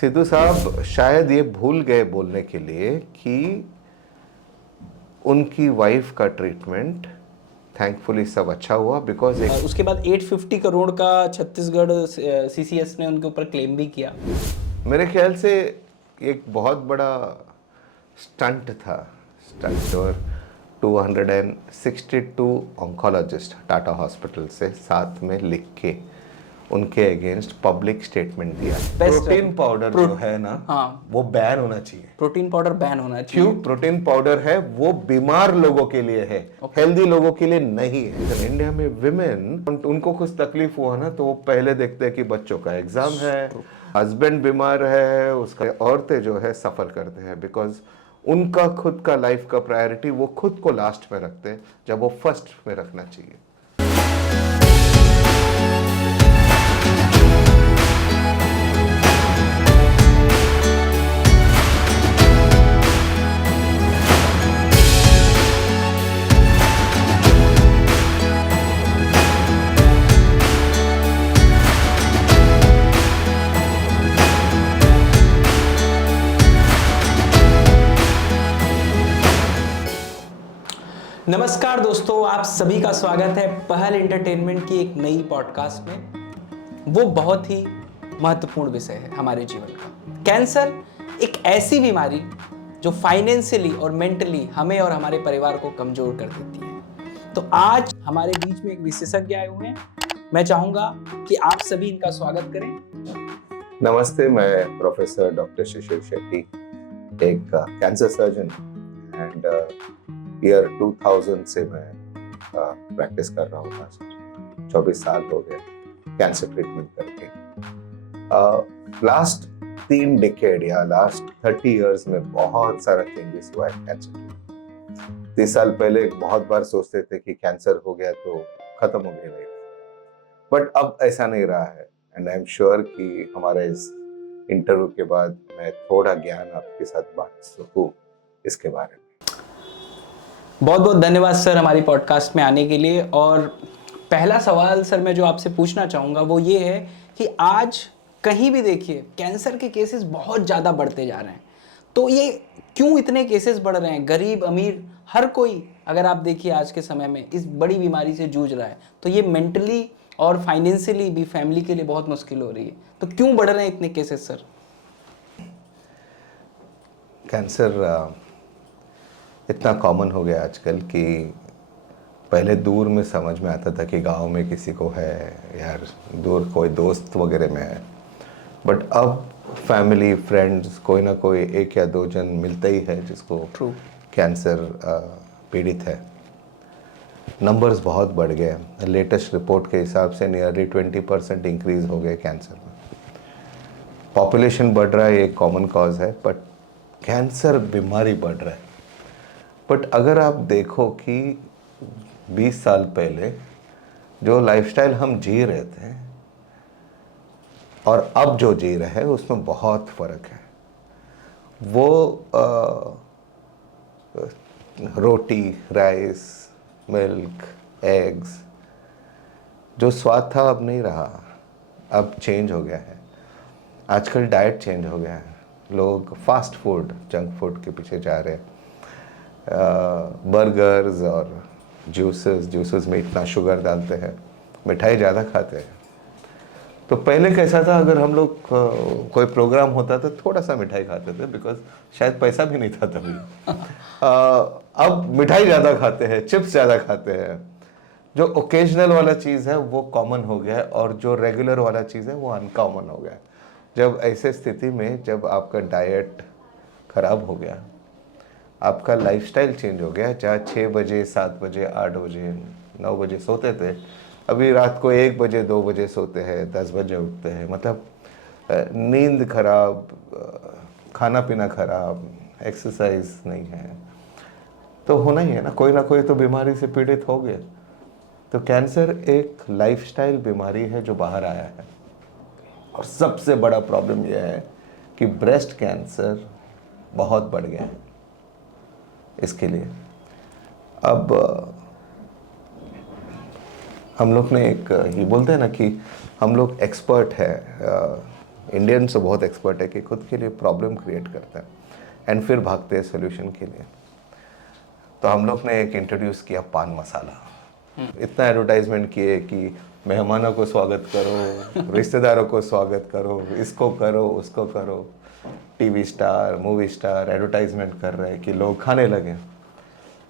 सिद्धू साहब शायद ये भूल गए बोलने के लिए कि उनकी वाइफ का ट्रीटमेंट थैंकफुली सब अच्छा हुआ बिकॉज उसके बाद 850 करोड़ का छत्तीसगढ़ सीसीएस ने उनके ऊपर क्लेम भी किया। मेरे ख्याल से एक बहुत बड़ा स्टंट था। स्टंट और 262 ऑन्कोलॉजिस्ट टाटा हॉस्पिटल से साथ में लिख के उनके अगेंस्ट पब्लिक स्टेटमेंट दिया। प्रोटीन पाउडर जो है ना, हाँ, वो बैन होना चाहिए। प्रोटीन पाउडर बैन होना चाहिए। क्यों? प्रोटीन पाउडर है वो बीमार लोगों के लिए है, हेल्दी लोगों के लिए नहीं है। इंडिया में विमेन उनको कुछ तकलीफ हुआ ना तो वो पहले देखते हैं कि बच्चों का एग्जाम है, हस्बैंड बीमार है, उसका औरतें जो है सफर करते हैं बिकॉज उनका खुद का लाइफ का प्रायोरिटी वो खुद को लास्ट में रखते हैं जब वो फर्स्ट में रखना चाहिए। नमस्कार दोस्तों, आप सभी का स्वागत है पहल एंटरटेनमेंट की एक नई पॉडकास्ट में। वो बहुत ही महत्वपूर्ण विषय है हमारे जीवन का। कैंसर एक ऐसी बीमारी जो फाइनेंशियली और मेंटली हमें और हमारे परिवार को कमजोर कर देती है। तो आज हमारे बीच में एक विशेषज्ञ आए हुए हैं। मैं चाहूंगा कि आप सभी इनका स्वागत करें। नमस्ते, मैं प्रोफेसर डॉक्टर शिशिर शेट्टी, एक कैंसर सर्जन एंड ईयर 2000 से मैं प्रैक्टिस कर रहा हूँ। आज 24 साल हो गए कैंसर ट्रीटमेंट करके। लास्ट 3 डिकेड या लास्ट 30 इयर्स में बहुत सारा चेंजेस हुआ है कैंसर। 30 साल पहले बहुत बार सोचते थे कि कैंसर हो गया तो खत्म हो गया, बट अब ऐसा नहीं रहा है। एंड आई एम श्योर कि हमारे इस इंटरव्यू के बाद मैं थोड़ा ज्ञान आपके साथ बांट सकूं इसके बारे में। बहुत बहुत धन्यवाद सर हमारी पॉडकास्ट में आने के लिए। और पहला सवाल सर मैं जो आपसे पूछना चाहूँगा वो ये है कि आज कहीं भी देखिए कैंसर के केसेस बहुत ज़्यादा बढ़ते जा रहे हैं। तो ये क्यों इतने केसेस बढ़ रहे हैं? गरीब अमीर हर कोई, अगर आप देखिए आज के समय में इस बड़ी बीमारी से जूझ रहा है, तो ये मेंटली और फाइनेंशियली भी फैमिली के लिए बहुत मुश्किल हो रही है। तो क्यों बढ़ रहे हैं इतने केसेस सर? कैंसर इतना कॉमन हो गया आजकल कि पहले दूर में समझ में आता था कि गांव में किसी को है, यार दूर कोई दोस्त वगैरह में है, बट अब फैमिली फ्रेंड्स कोई ना कोई 1 या 2 जन मिलते ही है जिसको कैंसर पीड़ित है। नंबर्स बहुत बढ़ गए। लेटेस्ट रिपोर्ट के हिसाब से नियरली 20% इंक्रीज हो गए कैंसर में। पॉपुलेशन बढ़ रहा है, एक कॉमन कॉज है, बट कैंसर बीमारी बढ़ रहा है। बट अगर आप देखो कि 20 साल पहले जो लाइफस्टाइल हम जी रहे थे और अब जो जी रहे हैं उसमें बहुत फ़र्क है। वो रोटी, राइस, मिल्क, एग्स, जो स्वाद था अब नहीं रहा, अब चेंज हो गया है। आजकल डाइट चेंज हो गया है। लोग फास्ट फूड, जंक फूड के पीछे जा रहे हैं। बर्गर्स और जूसेस में इतना शुगर डालते हैं, मिठाई ज़्यादा खाते हैं। तो पहले कैसा था, अगर हम लोग कोई प्रोग्राम होता था थोड़ा सा मिठाई खाते थे बिकॉज शायद पैसा भी नहीं था तभी। अब मिठाई ज़्यादा खाते हैं, चिप्स ज़्यादा खाते हैं। जो ओकेजनल वाला चीज़ है वो कॉमन हो गया है और जो रेगुलर वाला चीज़ है वो अनकॉमन हो गया है। जब ऐसे स्थिति में जब आपका डाइट खराब हो गया, आपका लाइफस्टाइल चेंज हो गया, जहाँ 6 बजे 7 बजे 8 बजे 9 बजे सोते थे, अभी रात को 1 बजे 2 बजे सोते हैं, 10 बजे उठते हैं। मतलब नींद खराब, खाना पीना खराब, एक्सरसाइज नहीं है, तो होना ही है ना कोई तो बीमारी से पीड़ित हो गए। तो कैंसर एक लाइफस्टाइल बीमारी है जो बाहर आया है। और सबसे बड़ा प्रॉब्लम यह है कि ब्रेस्ट कैंसर बहुत बढ़ गया है इसके लिए। अब हम लोग ने एक ये बोलते हैं ना कि हम लोग एक्सपर्ट है इंडियंस तो बहुत एक्सपर्ट है कि खुद के लिए प्रॉब्लम क्रिएट करते हैं एंड फिर भागते हैं सोल्यूशन के लिए। तो हम लोग ने एक इंट्रोड्यूस किया पान मसाला। इतना एडवर्टाइजमेंट किए कि मेहमानों को स्वागत करो, रिश्तेदारों को स्वागत करो, इसको करो उसको करो। TV star, movie star advertisement कर रहे हैं कि लोग खाने लगे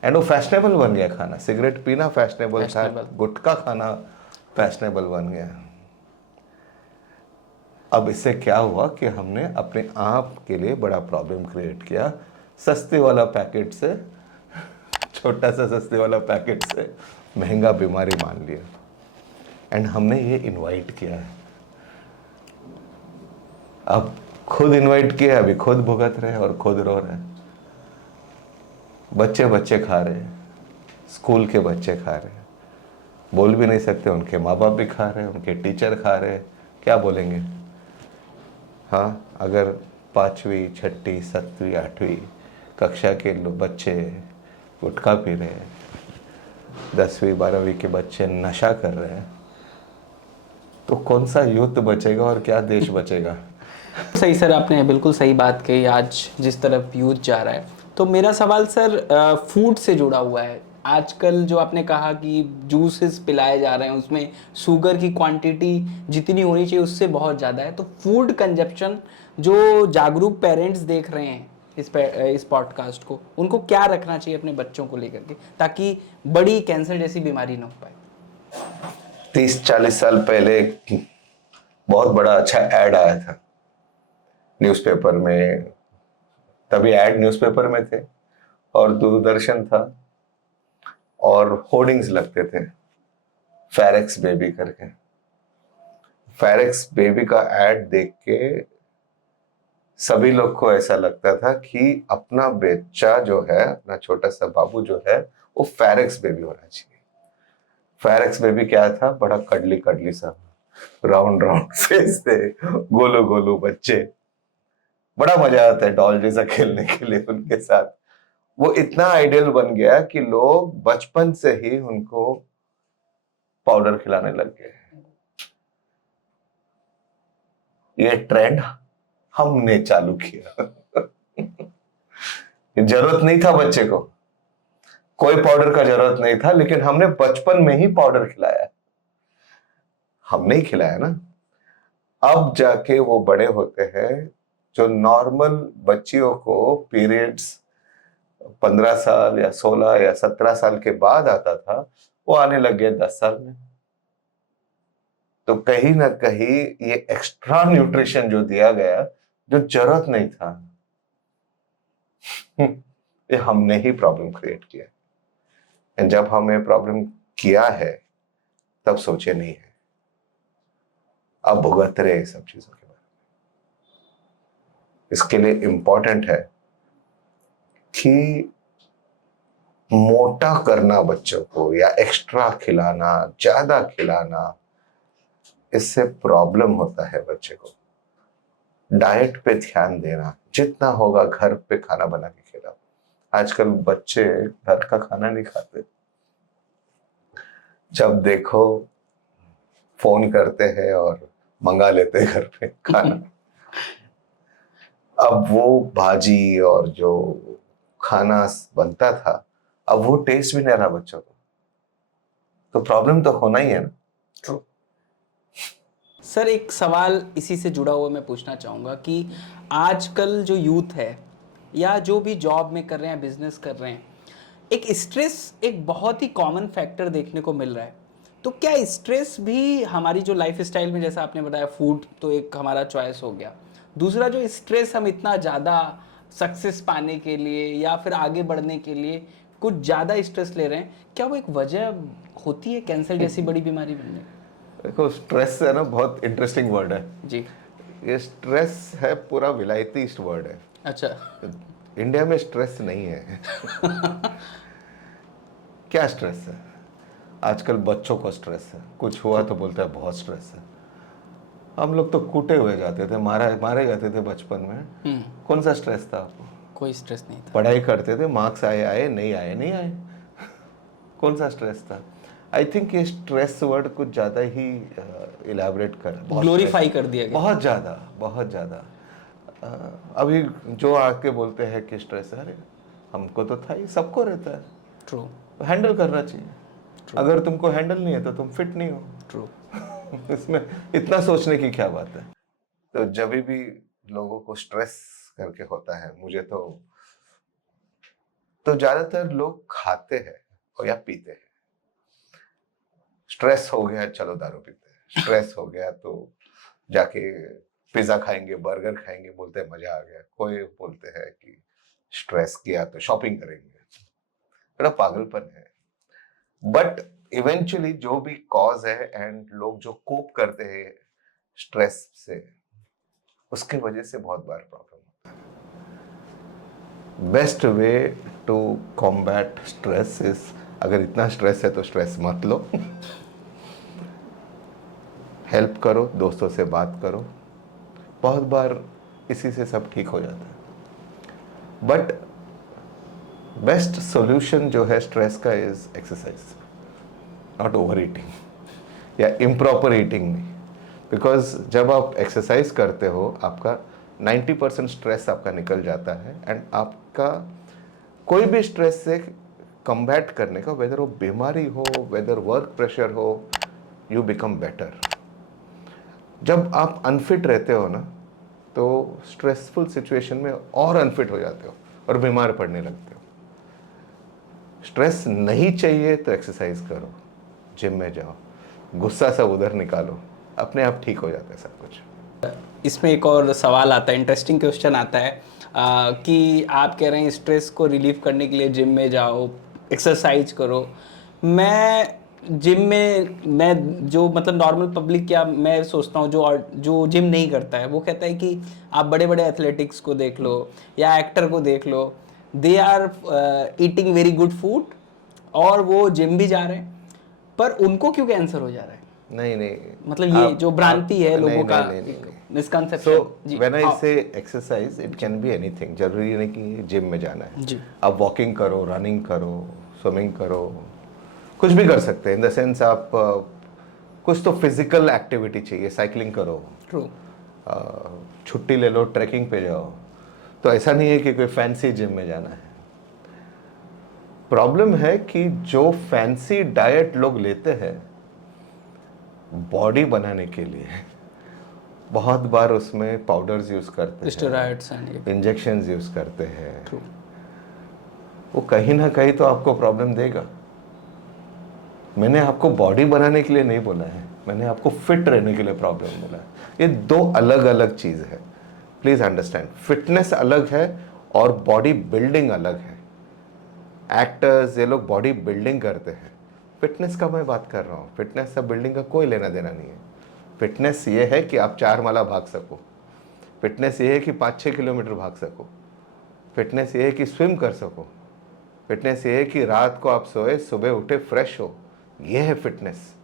एंड वो फैशनेबल बन गया खाना। सिगरेट पीना फैशनेबल था, गुटखा खाना फैशनेबल बन गया। अब इससे क्या हुआ कि हमने अपने आप के लिए बड़ा प्रॉब्लम क्रिएट किया। सस्ते वाला पैकेट से, छोटा सा सस्ते वाला पैकेट से महंगा बीमारी मान लिया एंड हमने ये इनवाइट किया है। अब खुद इनवाइट किया, अभी खुद भुगत रहे और खुद रो रहे। बच्चे बच्चे खा रहे, स्कूल के बच्चे खा रहे, बोल भी नहीं सकते, उनके माँ बाप भी खा रहे, उनके टीचर खा रहे, क्या बोलेंगे? हाँ, अगर 5वीं, 6ठी, 7वीं, 8वीं कक्षा के बच्चे गुटखा पी रहे हैं, 10वीं 12वीं के बच्चे नशा कर रहे हैं, तो कौन सा यूथ बचेगा और क्या देश बचेगा? सही सर, आपने बिल्कुल सही बात कही। आज जिस तरफ यूथ जा रहा है, तो मेरा सवाल सर फूड से जुड़ा हुआ है। आजकल जो आपने कहा कि जूसेस पिलाए जा रहे हैं, उसमें शुगर की क्वांटिटी जितनी होनी चाहिए उससे बहुत ज़्यादा है। तो फूड कंजप्शन, जो जागरूक पेरेंट्स देख रहे हैं इस पॉडकास्ट को, उनको क्या रखना चाहिए अपने बच्चों को लेकर के, ताकि बड़ी कैंसर जैसी बीमारी ना हो पाए? 30-40 साल पहले एक बहुत बड़ा अच्छा एड आया था न्यूज़पेपर में। तभी ऐड न्यूज़पेपर में थे और दूरदर्शन था और होर्डिंग्स लगते थे, फेरेक्स बेबी करके। फेरेक्स बेबी का ऐड देख के सभी लोग को ऐसा लगता था कि अपना बच्चा जो है, अपना छोटा सा बाबू जो है, वो फेरेक्स बेबी होना चाहिए। फेरेक्स बेबी क्या था? बड़ा कडली कडली सा, राउंड राउंड फेस थे, गोलू गोलू बच्चे। बड़ा मजा आता है डॉल जैसा खेलने के लिए उनके साथ। वो इतना आइडियल बन गया कि लोग बचपन से ही उनको पाउडर खिलाने लग गए। ये ट्रेंड हमने चालू किया। जरूरत नहीं था बच्चे को, कोई पाउडर का जरूरत नहीं था, लेकिन हमने बचपन में ही पाउडर खिलाया। हमने ही खिलाया ना। अब जाके वो बड़े होते हैं, जो नॉर्मल बच्चियों को पीरियड्स 15 साल या 16 या 17 साल के बाद आता था, वो आने लग गए 10 साल में। तो कहीं ना कहीं ये एक्स्ट्रा न्यूट्रिशन जो दिया गया, जो जरूरत नहीं था, ये हमने ही प्रॉब्लम क्रिएट किया। एंड जब हमें प्रॉब्लम किया है तब सोचे नहीं है, अब भुगत रहे सब चीजों के बारे में। इसके लिए इंपॉर्टेंट है कि मोटा करना बच्चों को या एक्स्ट्रा खिलाना, ज्यादा खिलाना, इससे प्रॉब्लम होता है बच्चे को। डाइट पे ध्यान देना, जितना होगा घर पे खाना बना के खिलाओ। आजकल बच्चे घर का खाना नहीं खाते, जब देखो फोन करते हैं और मंगा लेते हैं घर पे खाना। अब वो भाजी और जो खाना बनता था, अब वो टेस्ट भी नहीं रहा बच्चों को, तो प्रॉब्लम तो होना ही है ना। ट्रू। सर, एक सवाल इसी से जुड़ा हुआ मैं पूछना चाहूँगा कि आजकल जो यूथ है या जो भी जॉब में कर रहे हैं, बिजनेस कर रहे हैं, एक स्ट्रेस एक बहुत ही कॉमन फैक्टर देखने को मिल रहा है। तो क्या स्ट्रेस भी हमारी जो लाइफ स्टाइल में, जैसा आपने बताया फूड तो एक हमारा चॉइस हो गया, दूसरा जो स्ट्रेस हम इतना ज़्यादा सक्सेस पाने के लिए या फिर आगे बढ़ने के लिए कुछ ज़्यादा स्ट्रेस ले रहे हैं, क्या वो एक वजह होती है कैंसर जैसी बड़ी बीमारी बनने की? देखो, स्ट्रेस है ना, बहुत इंटरेस्टिंग वर्ड है जी। ये। स्ट्रेस है पूरा विलायती वर्ड है। अच्छा। इंडिया में स्ट्रेस नहीं है। क्या स्ट्रेस है? आजकल बच्चों को स्ट्रेस है, कुछ हुआ तो बोलता है बहुत स्ट्रेस है। हम लोग तो कूटे हुए जाते थे, मारे जाते थे बचपन में। कौन सा स्ट्रेस था आपको? कोई स्ट्रेस नहीं था। पढ़ाई करते थे, मार्क्स आए आए, नहीं आए नहीं आए। कौन सा स्ट्रेस था? आई थिंक ये स्ट्रेस वर्ड कुछ ज़्यादा ही इलेबरेट कर, बहुत ग्लोरीफाई stress- कर दिया गया। बहुत ज़्यादा, बहुत ज़्यादा। अभी जो आके बोलते हैं कि स्ट्रेस है, अरे हमको तो था ही, सबको रहता है, ट्रू हैंडल करना चाहिए। अगर तुमको हैंडल नहीं है तो तुम फिट नहीं हो। ट्रू। इसमें इतना सोचने की क्या बात है। तो जब भी लोगों को स्ट्रेस करके होता है, मुझे तो ज्यादातर लोग खाते हैं और या पीते हैं। स्ट्रेस हो गया, चलो दारू पीते हैं। स्ट्रेस हो गया तो जाके पिज्जा खाएंगे, बर्गर खाएंगे, बोलते हैं मजा आ गया। कोई बोलते हैं कि स्ट्रेस किया तो शॉपिंग करेंगे। बड़ा पागलपन है। बट इवेंचुअली जो भी कॉज है एंड लोग जो कोप करते हैं स्ट्रेस से, उसके वजह से बहुत बार प्रॉब्लम होता है। Best way to combat stress is, अगर इतना स्ट्रेस है तो स्ट्रेस मत लो। हेल्प करो, दोस्तों से बात करो। बहुत बार इसी से सब ठीक हो जाता है। बट बेस्ट सॉल्यूशन जो है स्ट्रेस का is exercise, not over eating या इम्प्रॉपर ईटिंग नहीं। बिकॉज जब आप एक्सरसाइज करते हो, आपका 90% स्ट्रेस आपका निकल जाता है एंड आपका कोई भी स्ट्रेस से कम्बैट करने का, वेदर वो बीमारी हो, वेदर वर्क प्रेशर हो, यू बिकम बेटर। जब आप अनफिट रहते हो ना, तो स्ट्रेसफुल सिचुएशन में और अनफिट हो जाते हो और बीमार पड़ने लगते हो। स्ट्रेस नहीं चाहिए तो एक्सरसाइज करो, जिम में जाओ, गुस्सा सब उधर निकालो, अपने आप ठीक हो जाता है सब कुछ। इसमें एक और सवाल आता है, इंटरेस्टिंग क्वेश्चन आता है कि आप कह रहे हैं स्ट्रेस को रिलीव करने के लिए जिम में जाओ, एक्सरसाइज करो। मैं जिम में, मैं जो मतलब नॉर्मल पब्लिक, या मैं सोचता हूँ जो जिम नहीं करता है, वो कहता है कि आप बड़े बड़े एथलेटिक्स को देख लो या एक्टर को देख लो, they are eating very good food और वो जिम भी जा रहे हैं, पर उनको क्यों कैंसर हो जा रहा है? नहीं नहीं, मतलब ये जो भ्रांति है लोगों का, नहीं। मिसकंसेप्शन। सो व्हेन आई से exercise, it can be anything. जरूरी नहीं कि जिम में जाना है। जी। आप वॉकिंग करो, रनिंग करो, स्विमिंग करो, कुछ भी कर सकते हैं। इन द सेंस आप कुछ तो फिजिकल एक्टिविटी चाहिए, साइकिलिंग करो, ट्रू। छुट्टी ले लो, ट्रैकिंग पे जाओ। तो ऐसा नहीं है कि कोई फैंसी जिम में जाना है। प्रॉब्लम है कि जो फैंसी डाइट लोग लेते हैं बॉडी बनाने के लिए, बहुत बार उसमें पाउडर्स यूज करते हैं, स्टेरॉइड्स एंड इंजेक्शंस यूज करते हैं। ट्रू। वो कहीं ना कहीं तो आपको प्रॉब्लम देगा। मैंने आपको बॉडी बनाने के लिए नहीं बोला है, मैंने आपको फिट रहने के लिए प्रॉब्लम बोला है। ये दो अलग अलग चीज है, प्लीज अंडरस्टैंड। फिटनेस अलग है और बॉडी बिल्डिंग अलग है। एक्टर्स ये लोग बॉडी बिल्डिंग करते हैं, फिटनेस का मैं बात कर रहा हूँ। फिटनेस से बिल्डिंग का कोई लेना देना नहीं है। फिटनेस ये है कि आप 4 माला भाग सको, फिटनेस ये है कि 5-6 किलोमीटर भाग सको, फिटनेस ये है कि स्विम कर सको, फिटनेस ये है कि रात को आप सोए, सुबह उठे फ्रेश हो। ये है फिटनेस।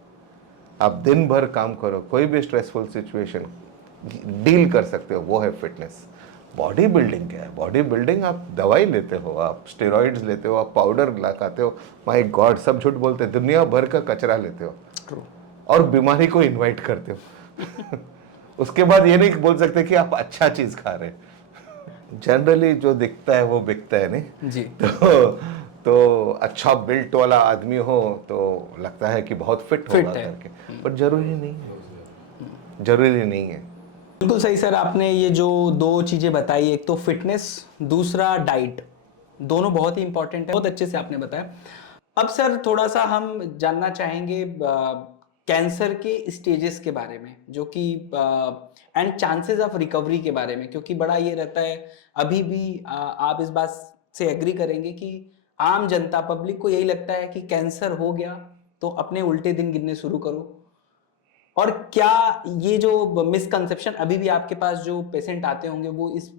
आप दिन भर काम करो, कोई भी स्ट्रेसफुल सिचुएशन डील कर सकते हो, वो है फिटनेस। बॉडी बिल्डिंग क्या है? बॉडी बिल्डिंग आप दवाई लेते हो, आप स्टेरॉइड्स लेते हो, आप पाउडर लगाते हो, माय गॉड सब झूठ बोलते हैं, दुनिया भर का कचरा लेते हो। ट्रू। और बीमारी को इनवाइट करते हो। उसके बाद ये नहीं बोल सकते कि आप अच्छा चीज खा रहे हैं। जनरली जो दिखता है वो बिकता है, नहीं जी। तो अच्छा बिल्ट वाला आदमी हो तो लगता है कि बहुत फिट होगा है। करके, पर जरूरी नहीं है, जरूरी नहीं है। बिल्कुल सही सर, आपने ये जो दो चीज़ें बताई, एक तो फिटनेस, दूसरा डाइट, दोनों बहुत ही इंपॉर्टेंट है, बहुत अच्छे से आपने बताया। अब सर थोड़ा सा हम जानना चाहेंगे कैंसर के स्टेजेस के बारे में, जो कि एंड चांसेस ऑफ रिकवरी के बारे में, क्योंकि बड़ा ये रहता है अभी भी आप इस बात से एग्री करेंगे कि आम जनता पब्लिक को यही लगता है कि कैंसर हो गया तो अपने उल्टे दिन गिनने शुरू करो। और क्या ये जो मिसकंसेप्शन अभी भी आपके पास जो पेशेंट आते होंगे वो इस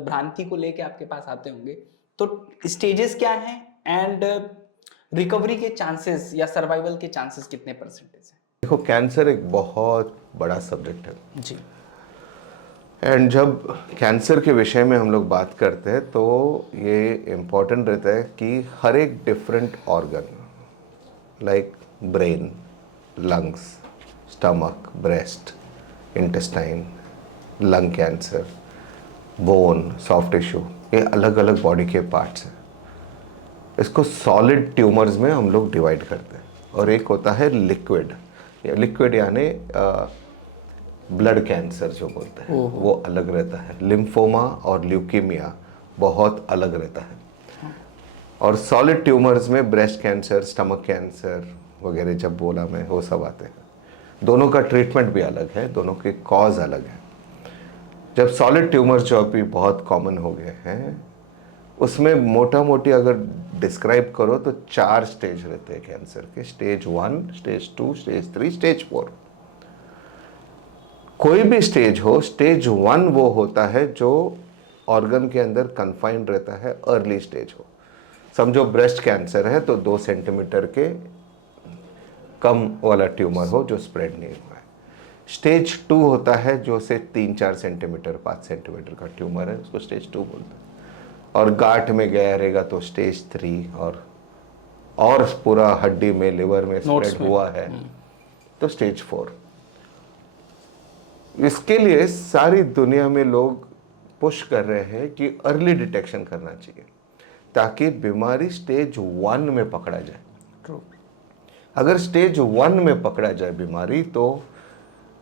भ्रांति को लेके आपके पास आते होंगे, तो स्टेजेस क्या हैं एंड रिकवरी के चांसेस या सर्वाइवल के चांसेस कितने परसेंटेज हैं? देखो, कैंसर एक बहुत बड़ा सब्जेक्ट है जी। एंड जब कैंसर के विषय में हम लोग बात करते हैं तो ये इम्पोर्टेंट रहता है कि हर एक different organ, like brain, lungs, stomach, breast, intestine, lung cancer, bone, soft tissue, ये अलग अलग बॉडी के पार्ट्स हैं। इसको सॉलिड ट्यूमर्स में हम लोग डिवाइड करते हैं, और एक होता है लिक्विड, लिक्विड यानी ब्लड कैंसर जो बोलते हैं, वो अलग रहता है। लिम्फोमा और ल्यूकीमिया बहुत अलग रहता है। और सॉलिड ट्यूमर्स में ब्रेस्ट कैंसर, स्टमक कैंसर वगैरह जब बोला मैं, वो सब आते हैं। दोनों का ट्रीटमेंट भी अलग है, दोनों के कॉज अलग है। जब सॉलिड ट्यूमर्स जो अभी बहुत कॉमन हो गए हैं, उसमें मोटा मोटी अगर डिस्क्राइब करो तो 4 स्टेज रहते हैं कैंसर के। Stage 1, stage 2, stage 3, stage 4। कोई भी स्टेज हो, स्टेज 1 वो होता है जो ऑर्गन के अंदर कन्फाइंड रहता है, अर्ली स्टेज हो। समझो ब्रेस्ट कैंसर है तो 2 सेंटीमीटर के कम वाला ट्यूमर हो जो स्प्रेड नहीं हुआ है। स्टेज 2 होता है जो से 3-4 सेंटीमीटर, 5 सेंटीमीटर का ट्यूमर है, उसको स्टेज 2 बोलते हैं। और गांठ में गया रहेगा तो स्टेज 3, और पूरा हड्डी में, लिवर में स्प्रेड हुआ है तो स्टेज 4। इसके लिए सारी दुनिया में लोग पुश कर रहे हैं कि अर्ली डिटेक्शन करना चाहिए, ताकि बीमारी स्टेज 1 में पकड़ा जाए। अगर स्टेज 1 में पकड़ा जाए बीमारी, तो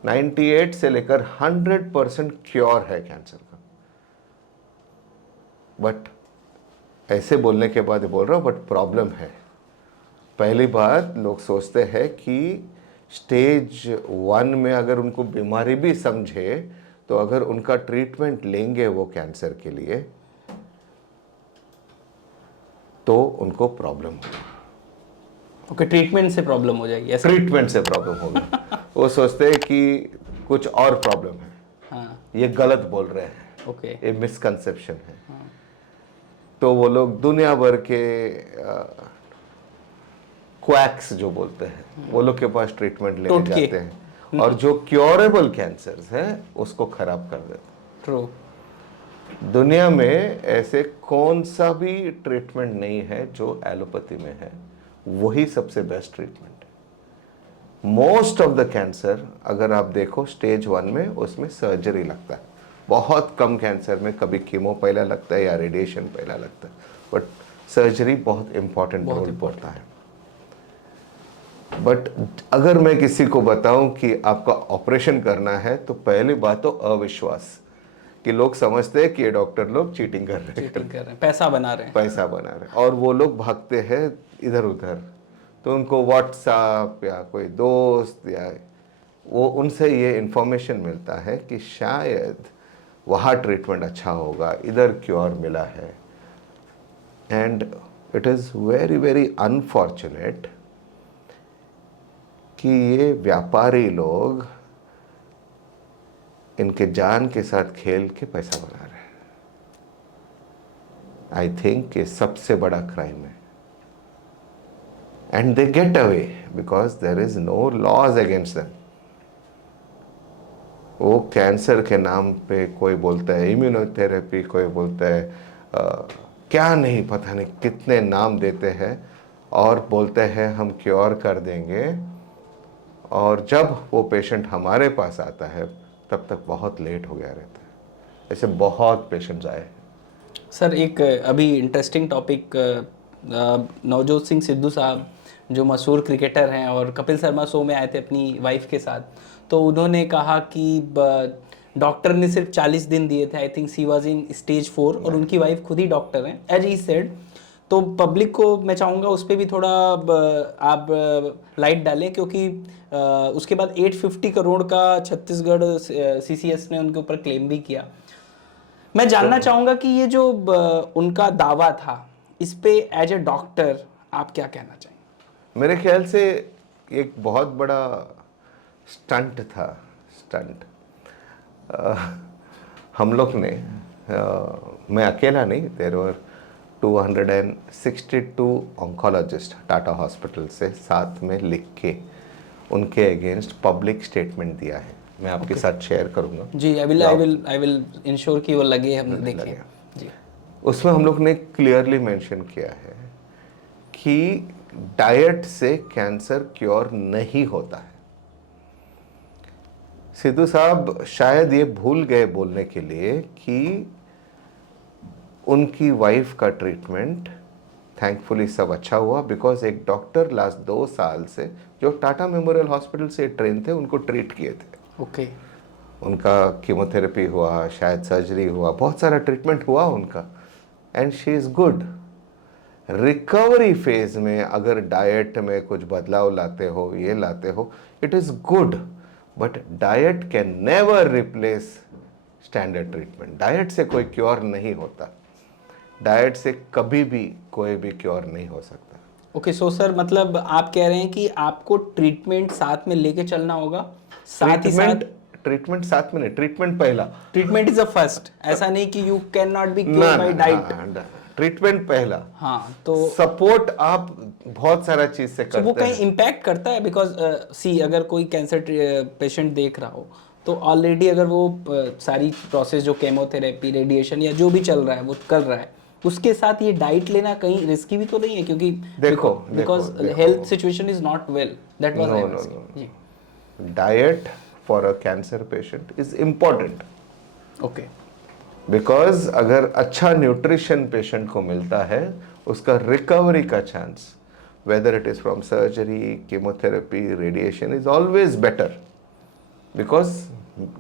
98 से लेकर 100% क्योर है कैंसर का। बट ऐसे बोलने के बाद बोल रहा हूँ, बट प्रॉब्लम है। पहली बात, लोग सोचते हैं कि स्टेज 1 में अगर उनको बीमारी भी समझे, तो अगर उनका ट्रीटमेंट लेंगे वो कैंसर के लिए, तो उनको प्रॉब्लम होगी। ओके, ट्रीटमेंट से प्रॉब्लम हो जाएगी ऐसा? ट्रीटमेंट से प्रॉब्लम होगी। वो सोचते हैं कि कुछ और प्रॉब्लम है। हाँ। ये गलत बोल रहे हैं। ओके। ये मिसकंसेप्शन है। तो वो लोग दुनिया भर के क्वैक्स जो बोलते हैं, वो लोग के पास ट्रीटमेंट लेने जाते हैं, और जो क्योरेबल कैंसर्स हैं उसको खराब कर देते हैं। ट्रू। दुनिया में ऐसे कौन सा भी ट्रीटमेंट नहीं है जो एलोपैथी में है, वही सबसे बेस्ट ट्रीटमेंट है। मोस्ट ऑफ द कैंसर अगर आप देखो स्टेज 1 में, उसमें सर्जरी लगता है। बहुत कम कैंसर में कभी कीमो पहला लगता है या रेडिएशन पहला लगता है, बट सर्जरी बहुत इंपॉर्टेंट रोल पड़ता है। बट अगर मैं किसी को बताऊं कि आपका ऑपरेशन करना है, तो पहली बात तो अविश्वास, कि लोग समझते हैं कि ये डॉक्टर लोग चीटिंग कर रहे हैं, पैसा बना रहे हैं, और वो लोग भागते हैं इधर उधर। तो उनको व्हाट्सएप या कोई दोस्त या वो, उनसे ये इंफॉर्मेशन मिलता है कि शायद वहाँ ट्रीटमेंट अच्छा होगा, इधर क्योर मिला है। And it is very very unfortunate कि ये व्यापारी लोग इनके जान के साथ खेल के पैसा बना रहे हैं। आई थिंक ये सबसे बड़ा क्राइम है। And they get away because there is no laws against them. वो कैंसर के नाम पे कोई बोलता है इम्यूनोथेरेपी, कोई बोलता है क्या नहीं, पता नहीं कितने नाम देते हैं, और बोलते हैं हम क्योर कर देंगे। और जब वो पेशेंट हमारे पास आता है, तब तक बहुत लेट हो गया रहता है। ऐसे बहुत पेशेंट्स आए। सर, एक अभी इंटरेस्टिंग टॉपिक, नवजोत सिंह सिद्धू साहब जो मशहूर क्रिकेटर हैं और कपिल शर्मा शो में आए थे अपनी वाइफ के साथ, तो उन्होंने कहा कि डॉक्टर ने सिर्फ 40 दिन दिए थे। I think she was in stage 4, और उनकी वाइफ खुद ही डॉक्टर हैं, एज ही सेड। तो पब्लिक को मैं चाहूँगा उस पर भी थोड़ा आप लाइट डालें, क्योंकि उसके बाद 850 करोड़ का छत्तीसगढ़ CCS ने उनके ऊपर क्लेम भी किया। मैं जानना चाहूँगा कि ये जो उनका दावा था, इस पे एज ए डॉक्टर आप क्या कहना चाहेंगे? मेरे ख्याल से एक बहुत बड़ा स्टंट था। हम लोग ने, मैं अकेला नहीं, there were 262 oncologist Tata hospital से साथ में लिख के उनके अगेंस्ट पब्लिक स्टेटमेंट दिया है। मैं आपके साथ शेयर करूंगा। जी, आई विल इंश्योर कि वो लगे, हम देखें जी। उसमें हम लोग ने क्लियरली मेंशन किया है कि डाइट से कैंसर क्योर नहीं होता है। सिद्धू साहब शायद ये भूल गए बोलने के लिए कि उनकी वाइफ का ट्रीटमेंट थैंकफुली सब अच्छा हुआ, बिकॉज एक डॉक्टर लास्ट 2 साल से जो टाटा मेमोरियल हॉस्पिटल से ट्रेन थे उनको ट्रीट किए थे। ओके। उनका कीमोथेरेपी हुआ, शायद सर्जरी हुआ, बहुत सारा ट्रीटमेंट हुआ उनका, and she is good. Recovery phase में अगर डाइट में कुछ बदलाव लाते हो, ये लाते हो, it is good, but diet can never replace standard treatment. Diet से कोई क्योर नहीं होता, डाइट से कभी भी कोई भी क्योर नहीं हो सकता। ओके, सो सर मतलब आप कह रहे हैं कि आपको ट्रीटमेंट साथ में लेके चलना होगा, साथ ही साथ ट्रीटमेंट साथ में नहीं, ट्रीटमेंट पहला। ट्रीटमेंट इज अ फर्स्ट, ऐसा नहीं कि you can not be cure by diet. Treatment पहला। हाँ, तो सपोर्ट आप बहुत सारा चीज से करते वो कहीं हैं। इम्पैक्ट करता है, बिकॉज सी अगर कोई कैंसर पेशेंट देख रहा हो तो ऑलरेडी अगर वो सारी प्रोसेस जो केमोथेरेपी, रेडिएशन या जो भी चल रहा है वो कर रहा है, उसके साथ ये डाइट लेना कहीं रिस्की भी तो नहीं है, क्योंकि because health situation is not well, that was No. Diet for a cancer patient is important. Okay. Because अगर अच्छा न्यूट्रिशन पेशेंट को मिलता है, उसका रिकवरी का chance, whether it is from surgery, chemotherapy, radiation, is always better, because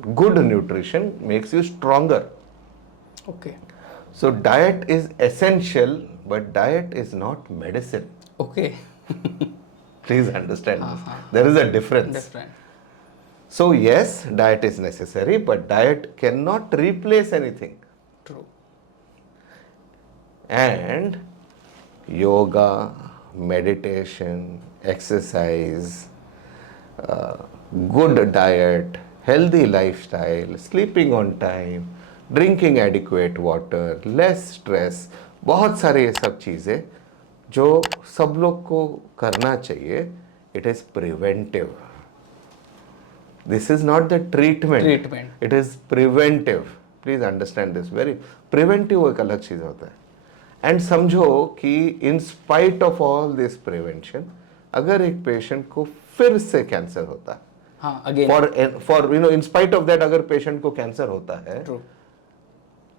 good nutrition makes you stronger. Okay. So diet is essential, but diet is not medicine. Okay. Please understand this. There is a difference. Different. So yes, diet is necessary, but diet cannot replace anything. True. And yoga, meditation, exercise, good diet, healthy lifestyle, sleeping on time, drinking adequate water, less stress, बहुत सारे ये सब चीज़ें जो सब लोग को करना चाहिए। It is preventive, this is not the treatment, it is preventive. Please understand this, very preventive एक अलग चीज़ होता है। एंड समझो कि in spite of all this prevention, अगर एक पेशेंट को फिर से कैंसर होता है, हाँ, again for in spite of that अगर पेशेंट को कैंसर होता है,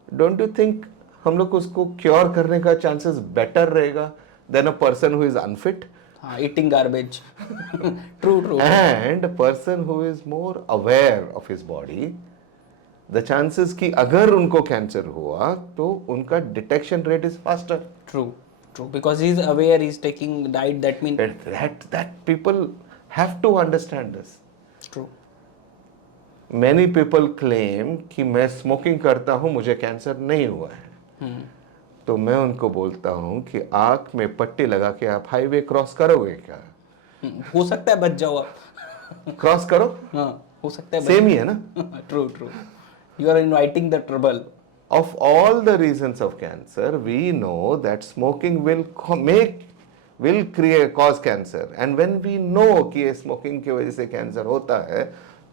डोंट यू थिंक हम लोग उसको क्योर करने का चांसेस बेटर रहेगा then a person who is unfit, eating garbage. True. And person who is more aware of his body, the chances कि अगर उनको कैंसर हुआ तो उनका detection rate is faster. True, because he is aware, he is taking diet, that mean that people have to understand this. True. Many people claim कि मैं smoking करता हूँ, मुझे कैंसर नहीं हुआ है। तो मैं उनको बोलता हूँ कि आँख में पट्टी लगा के आप हाईवे क्रॉस करोगे क्या? हो सकता है बच जाओ आप। क्रॉस करो। हाँ, हो सकता है सेम ही है ना। True. You are inviting the trouble. Of all the reasons of cancer, we know that smoking will cause cancer. And when we know कि ये स्मोकिंग की वजह से कैंसर होता है,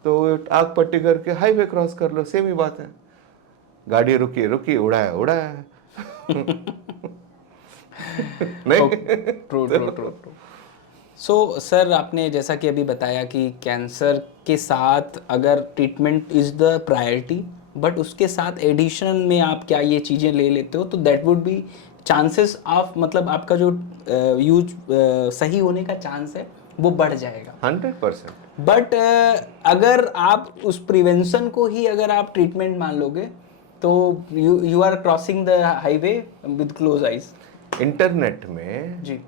तो आग पट्टी करके हाईवे क्रॉस कर लो, सेम ही बात है। गाड़ी रुकी, उड़ाया नहीं। ट्रू। सो सर, आपने जैसा कि अभी बताया कि कैंसर के साथ अगर treatment is the priority, but उसके साथ एडिशन में आप क्या ये चीज़ें ले लेते हो, तो that would be chances of, मतलब आपका जो यूज सही होने का चांस है वो बढ़ जाएगा 100%। बट अगर आप उस प्रिवेंशन को ही अगर आप ट्रीटमेंट मान लोगे तो you are crossing the highway with close eyes. Internet में जी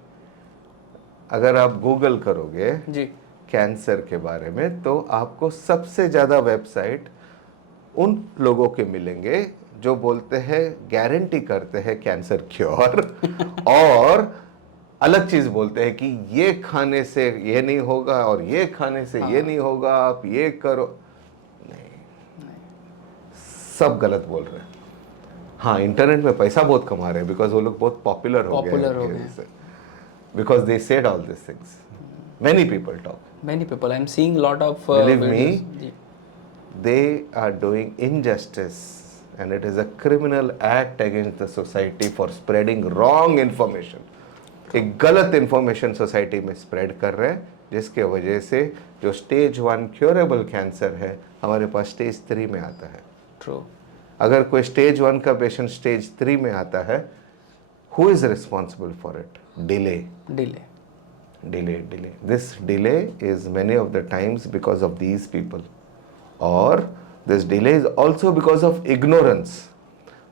अगर आप गूगल करोगे जी कैंसर के बारे में, तो आपको सबसे ज़्यादा वेबसाइट उन लोगों के मिलेंगे जो बोलते हैं, गारंटी करते हैं कैंसर क्योर और अलग चीज बोलते हैं कि ये खाने से ये नहीं होगा और ये खाने से ये नहीं होगा, आप ये करो। नहीं, सब गलत बोल रहे हैं। हाँ, इंटरनेट में पैसा बहुत कमा रहे हैं, बिकॉज वो लोग बहुत पॉपुलर हो गए, because they said all this things. Many people talk, many people, I am seeing lot of, believe me, they are doing injustice, and it is a criminal act against the society for spreading wrong information. एक गलत information society में spread कर रहे हैं, जिसके वजह से जो स्टेज 1 क्योरेबल कैंसर है हमारे पास स्टेज 3 में आता है। ट्रू। अगर कोई स्टेज 1 का पेशेंट स्टेज 3 में आता है, who is responsible for it? Delay. This delay is many of the times because of these people, or this delay is also because of ignorance.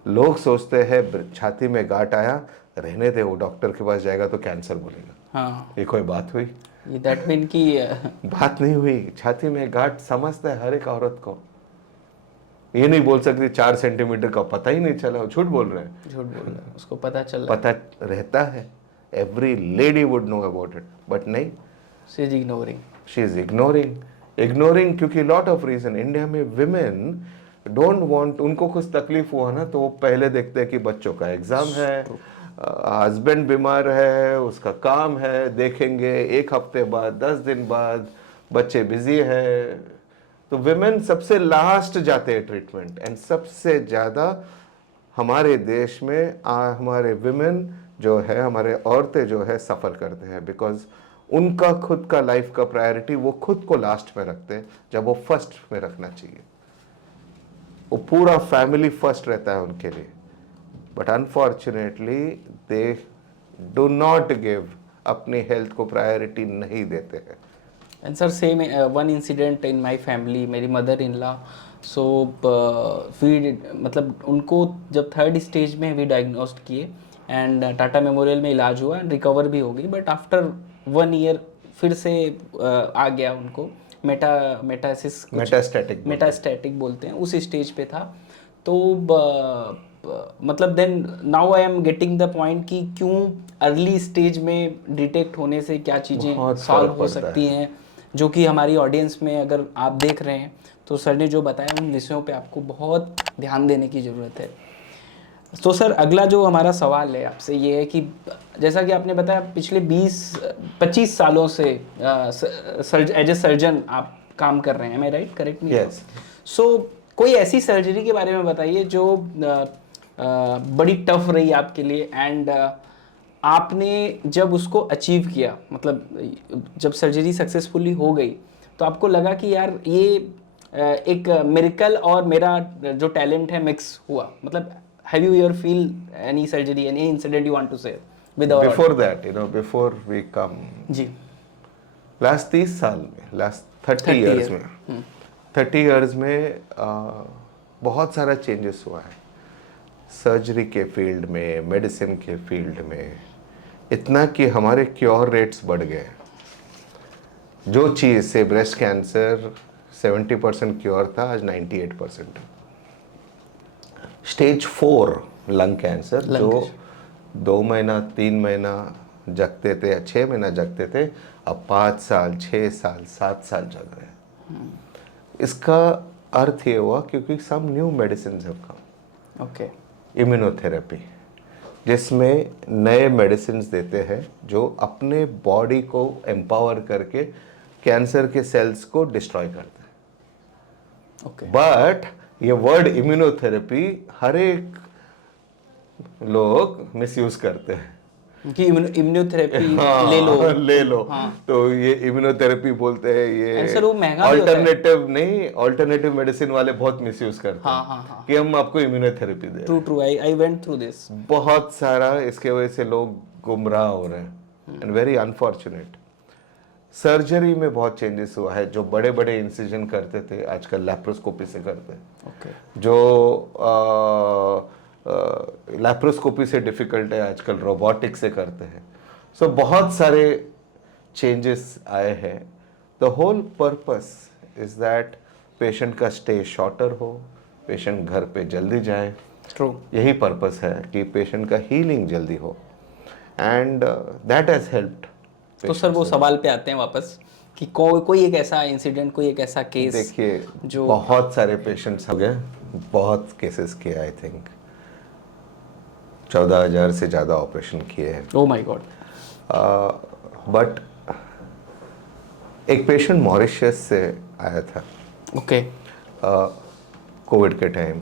लोग सोचते हैं छाती में गांठ आया, रहने दे, वो डॉक्टर के पास जाएगा तो कैंसर बोलेगा। हाँ, ये कोई बात हुई? दैट मीन कि बात नहीं हुई। छाती में गांठ समझता है हर एक औरत को। ये नहीं बोल सकती 4 सेंटीमीटर का, पता ही नहीं चला, झूठ बोल रहे हैं। उसको पता चल रहा है। पता रहता है, every lady would know about it, but नहीं, she is ignoring. She is ignoring क्योंकि लॉट ऑफ रीजन। इंडिया में विमेन डोंट वांट, उनको कुछ तकलीफ हुआ ना तो वो पहले देखते हैं कि बच्चों का एग्जाम है, हस्बैंड बीमार है, उसका काम है, देखेंगे 1 हफ्ते बाद, 10 दिन बाद, बच्चे बिजी है, तो विमेन सबसे लास्ट जाते हैं ट्रीटमेंट। एंड सबसे ज़्यादा हमारे देश में हमारे विमेन जो है, हमारे औरतें जो है सफ़र करते हैं, बिकॉज उनका खुद का लाइफ का प्रायोरिटी वो खुद को लास्ट में रखते हैं, जब वो फर्स्ट में रखना चाहिए। वो पूरा फैमिली फर्स्ट रहता है उनके लिए, but unfortunately they do not give, अपनी हेल्थ को प्रायोरिटी नहीं देते हैं। And sir same one incident in my family, मेरी मदर इन लॉ, सो मतलब उनको जब 3rd स्टेज में वी डायग्नोस्ड किए एंड टाटा मेमोरियल में इलाज हुआ एंड रिकवर भी हो गई, बट आफ्टर 1 ईयर फिर से आ गया उनको मेटास्टैटिक बोलते हैं, उस स्टेज पे था। तो मतलब then now I am getting the point कि क्यों अर्ली स्टेज में डिटेक्ट होने से क्या चीज़ें सॉल्व हो सकती हैं, जो कि हमारी ऑडियंस में अगर आप देख रहे हैं तो सर ने जो बताया उन विषयों पे आपको बहुत ध्यान देने की ज़रूरत है। तो सर अगला जो हमारा सवाल है आपसे ये है कि जैसा कि आपने बताया पिछले 20-25 सालों से एज ए सर्जन आप काम कर रहे हैं, मैं राइट? करेक्ट मी? यस। सो कोई ऐसी सर्जरी के बारे में बताइए जो बड़ी टफ रही आपके लिए एंड आपने जब उसको अचीव किया, मतलब जब सर्जरी सक्सेसफुली हो गई तो आपको लगा कि यार ये एक मिरेकल और मेरा जो टैलेंट है मिक्स हुआ, मतलब have you ever feel any surgery, any incident you want to share with our before that, before we come, ji, last 30 साल में, last 30 years में, 30 years में बहुत सारा चेंजेस हुआ है सर्जरी के फील्ड में, मेडिसिन के फील्ड में, इतना कि हमारे क्योर रेट्स बढ़ गए। जो चीज़ से ब्रेस्ट कैंसर 70% क्योर था, आज 98%। स्टेज 4 लंग कैंसर जो 2 महीना 3 महीना जगते थे या 6 महीना जगते थे, अब 5 साल 6 साल 7 साल जग रहे हैं। इसका अर्थ ये हुआ क्योंकि some new medicine have come. Okay. Immunotherapy, जिसमें नए मेडिसिन देते हैं जो अपने बॉडी को एम्पावर करके कैंसर के सेल्स को डिस्ट्रॉय करते हैं। ओके। बट ये वर्ड इम्यूनोथेरेपी हर एक लोग मिसयूज करते हैं कि इम्यूनोथेरेपी हाँ, ले लो। हाँ। तो ये इम्यूनोथेरेपी बोलते हैं, ये सर वो महंगा भी होता है। अल्टरनेटिव नहीं, अल्टरनेटिव मेडिसिन वाले बहुत मिसयूज करते हैं। हाँ। कि हम आपको इम्यूनोथेरेपी दे रहे हैं। True I went through this. बहुत सारा इसके वजह से लोग गुमराह हो रहे हैं एंड वेरी अनफॉर्चुनेट। सर्जरी में बहुत चेंजेस हुआ है। जो बड़े बड़े इंसिजन करते थे आजकल लैप्रोस्कोपी से करते हैं। ओके। जो लैप्रोस्कोपी से डिफिकल्ट है आजकल रोबोटिक से करते हैं। सो बहुत सारे चेंजेस आए हैं। The whole purpose is that patient का स्टे शॉर्टर हो, पेशेंट घर पे जल्दी जाए। ट्रू। यही पर्पस है कि पेशेंट का हीलिंग जल्दी हो एंड दैट हैज हेल्प्ड। तो सर वो सवाल पे आते हैं वापस कि कोई एक ऐसा इंसिडेंट, कोई एक ऐसा केस। देखिए जो बहुत सारे पेशेंट्स हो गए, बहुत केसेस किए, आई थिंक 14,000 से ज़्यादा ऑपरेशन किए हैं। Oh my God. बट एक पेशेंट मॉरिशस से आया था। ओके। कोविड के टाइम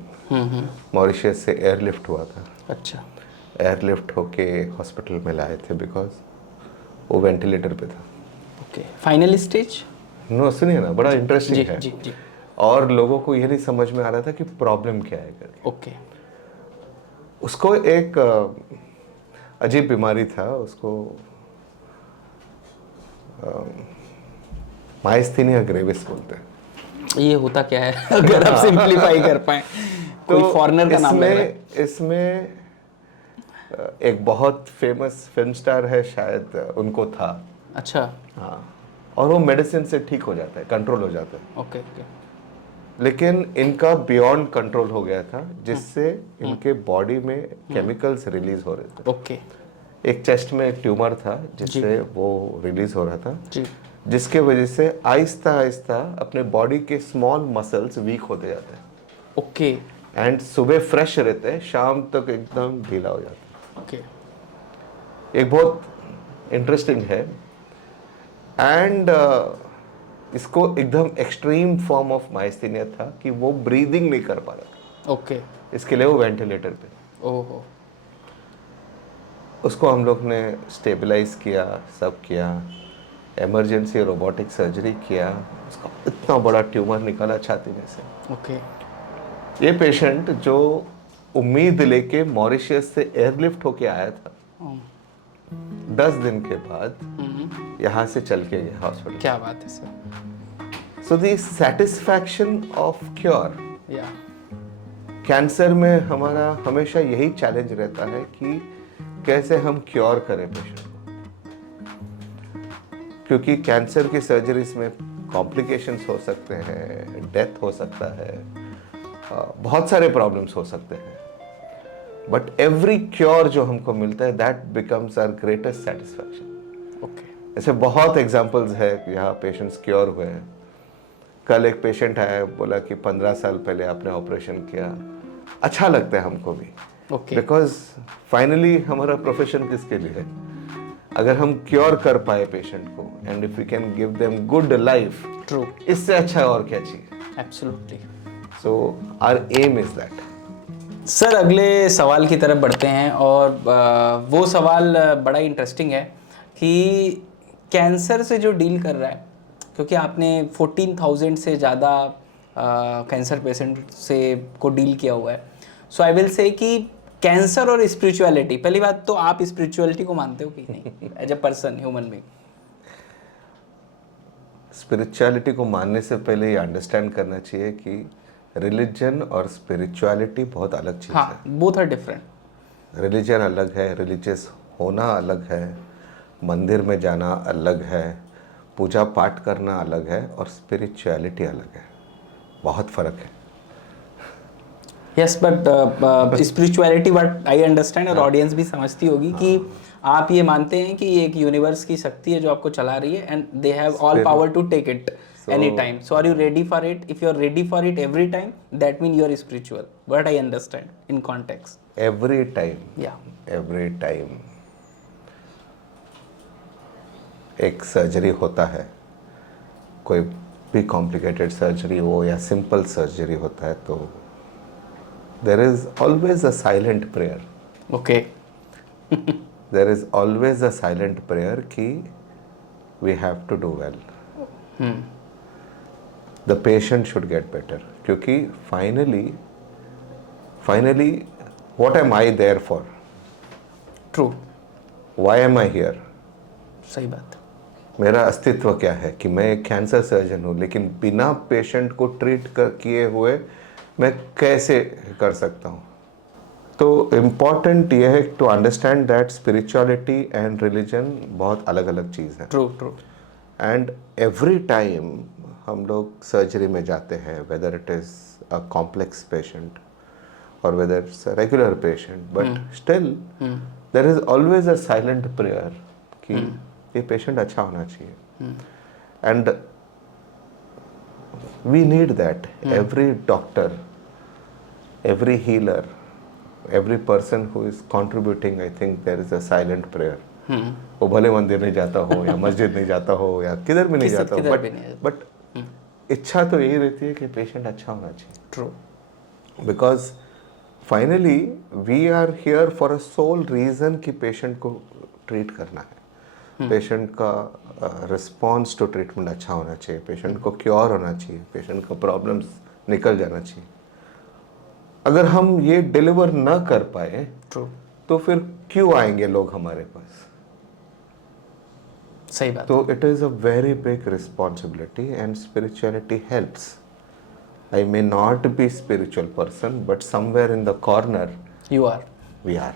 मॉरिशस से एयरलिफ्ट हुआ था। अच्छा। एयरलिफ्ट होके हॉस्पिटल में लाए थे बिकॉज वो वेंटिलेटर पे था। Okay, final stage. नो सुनिए ना, बड़ा इंटरेस्टिंग जी है। जी जी। और लोगों को ये नहीं समझ में आ रहा था कि प्रॉब्लम क्या है करके। ओके। उसको एक अजीब बीमारी था, उसको माइस्थीनिया ग्रेविस बोलते हैं। ये होता क्या है अगर आप सिंपलीफाई कर पाए, कोई फॉरेनर का नाम लग रहा है। इसमें एक बहुत फेमस फिल्म स्टार है शायद, उनको था। अच्छा। हाँ, और वो मेडिसिन से ठीक हो जाता है, कंट्रोल हो जाता है। Okay okay. लेकिन इनका बियॉन्ड कंट्रोल हो गया था, जिससे इनके बॉडी में केमिकल्स रिलीज हो रहे थे। ओके। एक चेस्ट में एक ट्यूमर था जिससे वो रिलीज हो रहा था, जी। जिसके वजह से आहिस्ता आहिस्ता अपने बॉडी के स्मॉल मसल्स वीक होते जाते हैं। ओके एंड सुबह फ्रेश रहते हैं, शाम तक एकदम ढीला हो जाता है। ओके। एक बहुत इंटरेस्टिंग है। एंड इसको एकदम एक्सट्रीम फॉर्म ऑफ माइस्थीनिया था कि वो ब्रीदिंग नहीं कर पा रहा था। ओके। इसके लिए वो वेंटिलेटर पे। ओहो। उसको हम लोग ने स्टेबलाइज किया, सब किया, इमरजेंसी रोबोटिक सर्जरी किया, उसका इतना बड़ा ट्यूमर निकाला छाती में से। ओके। ये पेशेंट जो उम्मीद लेके मॉरिशस से एयरलिफ्ट होके आया था, 10 दिन के बाद यहाँ से चल के गया हॉस्पिटल। क्या बात है sir. So the satisfaction of cure. या कैंसर में हमारा हमेशा यही चैलेंज रहता है कि कैसे हम क्योर करें पेशेंट को, क्योंकि कैंसर की सर्जरीज में कॉम्प्लिकेशंस हो सकते हैं, डेथ हो सकता है, बहुत सारे प्रॉब्लम्स हो सकते हैं। बट एवरी क्योर जो हमको मिलता है, that becomes our greatest satisfaction. Okay. ऐसे बहुत एग्जांपल्स है यहाँ पेशेंट्स क्योर हुए हैं। कल एक पेशेंट आया, बोला कि 15 साल पहले आपने ऑपरेशन किया। अच्छा लगता है हमको भी, ओके। बिकॉज फाइनली हमारा प्रोफेशन किसके लिए है? अगर हम क्योर कर पाए पेशेंट को, and if we can give them good life, true. इससे अच्छा और क्या चाहिए? Absolutely. So our aim is that. Sir अगले सवाल की तरफ बढ़ते हैं, और वो सवाल बड़ा इंटरेस्टिंग है कि कैंसर से जो डील कर रहा है, क्योंकि आपने 14,000 से ज़्यादा कैंसर पेशेंट से को डील किया हुआ है। सो आई विल से कि कैंसर और स्पिरिचुअलिटी, पहली बात तो आप स्पिरिचुअलिटी को मानते हो कि नहीं as a person, human being? Spirituality को मानने से पहले ये अंडरस्टैंड करना चाहिए कि रिलीजन और स्पिरिचुअलिटी बहुत अलग चीज़ हाँ, बोथ आर डिफरेंट। रिलीजन अलग है, रिलीजियस होना अलग है, मंदिर में जाना अलग है, पूजा पाठ करना अलग है, और स्पिरिचुअलिटी अलग है। बहुत फ़र्क है। Yes, but spirituality what I understand, और ऑडियंस भी समझती होगी कि आप ये मानते हैं कि एक यूनिवर्स की शक्ति है जो आपको चला रही है, and they have all power to take it any time. So are you ready for it? If you are ready for it every time, that mean you are spiritual, what I understand in context. Every time, या every time एक surgery होता है, कोई भी complicated surgery हो या simple surgery होता है, तो there is always a silent prayer. Okay. There is always a silent prayer कि we have to do well, the patient should get better, क्योंकि finally what am I there for? True. Why am I here? सही बात। मेरा अस्तित्व क्या है? कि मैं एक कैंसर सर्जन हूँ, लेकिन बिना पेशेंट को ट्रीट किए हुए मैं कैसे कर सकता हूँ? तो इम्पॉर्टेंट ये है to understand that spirituality and religion बहुत अलग अलग चीज़ है। True true. And every time हम लोग सर्जरी में जाते हैं, whether it is a complex patient और whether it's a regular patient, but still there is always a silent prayer कि ये पेशेंट अच्छा होना चाहिए। And we need that. Every doctor, every healer, every person who is contributing, I think there is a silent prayer. वो भले मंदिर नहीं जाता हो या मस्जिद नहीं जाता हो या किधर भी नहीं जाता हो, बट इच्छा तो यही रहती है कि पेशेंट अच्छा होना चाहिए। True. Because finally we are here for a sole reason कि पेशेंट को ट्रीट करना है, पेशेंट का रिस्पॉन्स टू ट्रीटमेंट अच्छा होना चाहिए, पेशेंट को क्योर होना चाहिए, पेशेंट का प्रॉब्लम्स निकल जाना चाहिए। अगर हम ये डिलीवर ना कर पाए ट्रू, तो फिर क्यों आएंगे लोग हमारे पास? सही बात। तो it is a very big responsibility and spirituality helps. I may not be spiritual person, but somewhere in the corner you are. we are.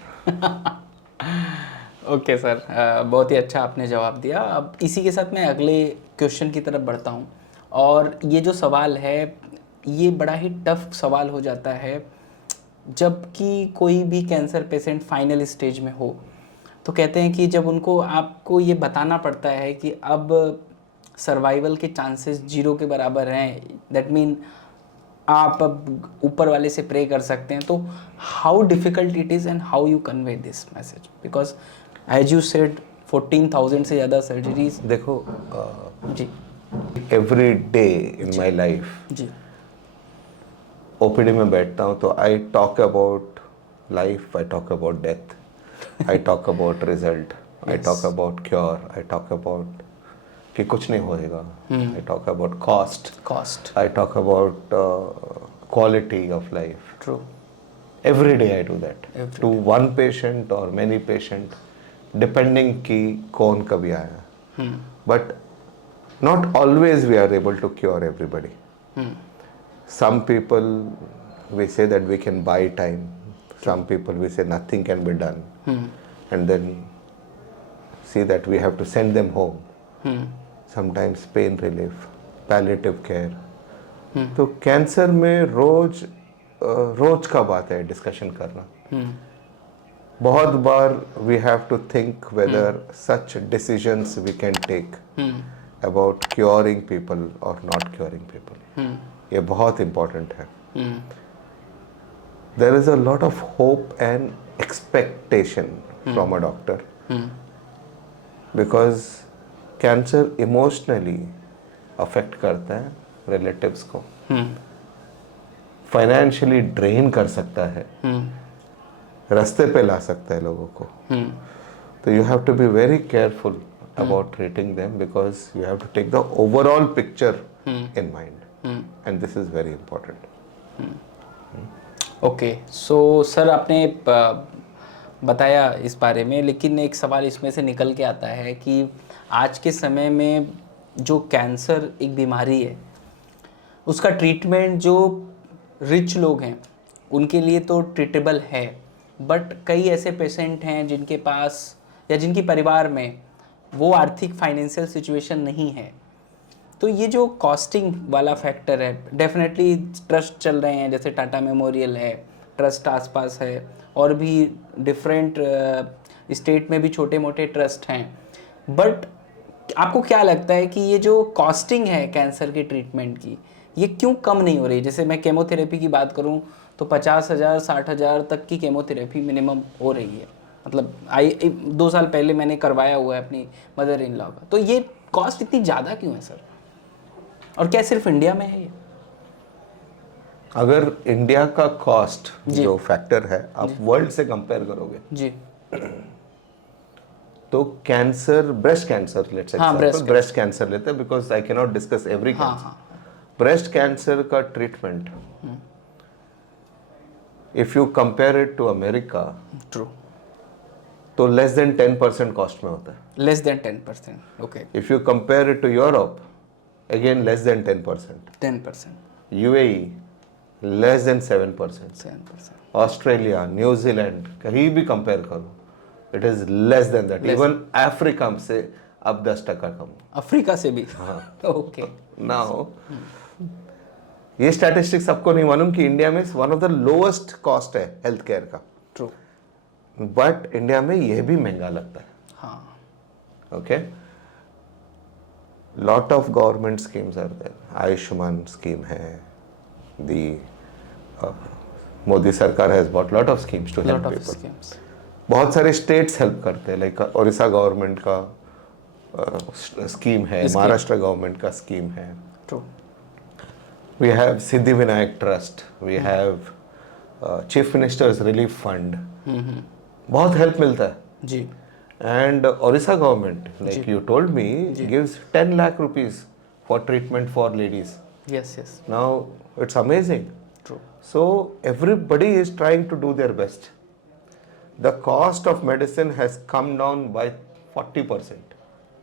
Okay sir, बहुत ही अच्छा आपने जवाब दिया। अब इसी के साथ मैं अगले क्वेश्चन की तरफ बढ़ता हूँ, और ये जो सवाल है ये बड़ा ही टफ सवाल हो जाता है जबकि कोई भी कैंसर पेशेंट फाइनल स्टेज में हो। तो कहते हैं कि जब उनको आपको ये बताना पड़ता है कि अब सर्वाइवल के चांसेस 0 के बराबर हैं, दैट मीन आप अब ऊपर वाले से प्रे कर सकते हैं, तो how difficult it is and how you convey this message, because as you said 14,000 से ज़्यादा सर्जरीज। देखो ji every day in my life ji OPD में बैठता हूँ तो I talk about life, I talk about death, I talk about result, I talk about cure, I talk about कि कुछ नहीं होएगा, I talk about cost, I talk about quality of life. True. Every day I do that to one patient or many patient, depending कि कौन कभी आया। But not always we are able to cure everybody. Some people we say that we can buy time. Some people we say nothing can be done, and then see that we have to send them home. Sometimes pain relief, palliative care. तो cancer में रोज का बात है discussion करना। बहुत बार we have to think whether such decisions we can take about curing people और नॉट क्योरिंग पीपल। ये बहुत इम्पोर्टेंट है। There is a lot of hope and expectation from a doctor, because cancer emotionally affect करता है relatives को, financially drain कर सकता है, रास्ते पे ला सकता है लोगों को। तो you have to be very careful about treating them, because you have to take the overall picture in mind, and this is very important. Okay, so sir आपने बताया इस बारे में, लेकिन एक सवाल इसमें से निकल के आता है कि आज के समय में जो कैंसर एक बीमारी है उसका ट्रीटमेंट जो रिच लोग हैं उनके लिए तो ट्रीटेबल है, बट कई ऐसे पेशेंट हैं जिनके पास या जिनकी परिवार में वो आर्थिक फाइनेंशियल सिचुएशन नहीं है। तो ये जो कॉस्टिंग वाला फैक्टर है, डेफिनेटली ट्रस्ट चल रहे हैं, जैसे टाटा मेमोरियल है, ट्रस्ट आसपास है, और भी डिफरेंट स्टेट में भी छोटे मोटे ट्रस्ट हैं। बट आपको क्या लगता है कि ये जो कॉस्टिंग है कैंसर के ट्रीटमेंट की, ये क्यों कम नहीं हो रही? जैसे मैं केमोथेरेपी की बात करूं तो 50,000 60,000 तक की केमोथेरेपी मिनिमम हो रही है। मतलब 2 साल पहले मैंने करवाया हुआ है अपनी मदर इन लॉ का। तो ये कॉस्ट इतनी ज़्यादा क्यों है सर, और क्या सिर्फ इंडिया में है ये? अगर इंडिया का कॉस्ट जो फैक्टर है आप वर्ल्ड से कंपेयर करोगे जी, तो cancer, breast cancer, let's breast breast cancer लेते हैं, because I can not discuss every cancer. Breast cancer का treatment if you compare it to America, true, तो लेस देन 10% कॉस्ट में होता है। Less than 10%। Okay, if you compare it to Europe, again less than 10%। 10%, UAE less than 7%। 7%। Australia, New Zealand, कहीं भी compare करो, it is less than that. Even Africa से अब 10% कम। Africa से भी? हाँ। ओके, नाउ ये स्टैटिस्टिक्स सबको नहीं मालूम कि इंडिया में one of the lowest cost है हेल्थ केयर का। ट्रू, बट इंडिया में ये भी महंगा लगता है। हाँ, okay, lot of government schemes are there. Ayushman scheme है, the Modi sarkar has bought lot of schemes to help lot of people. Schemes. बहुत सारे स्टेट्स हेल्प करते हैं, लाइक ओडिशा गवर्नमेंट का स्कीम है, महाराष्ट्र गवर्नमेंट का स्कीम है। True, We have Siddhivinayak Trust, we have chief ministers relief fund, बहुत हेल्प मिलता है। जी and Odisha government, like you told me, gives 10 lakh rupees for treatment for ladies. Yes yes now it's amazing. True So everybody is trying to do their best. The cost of medicine has come down by 40%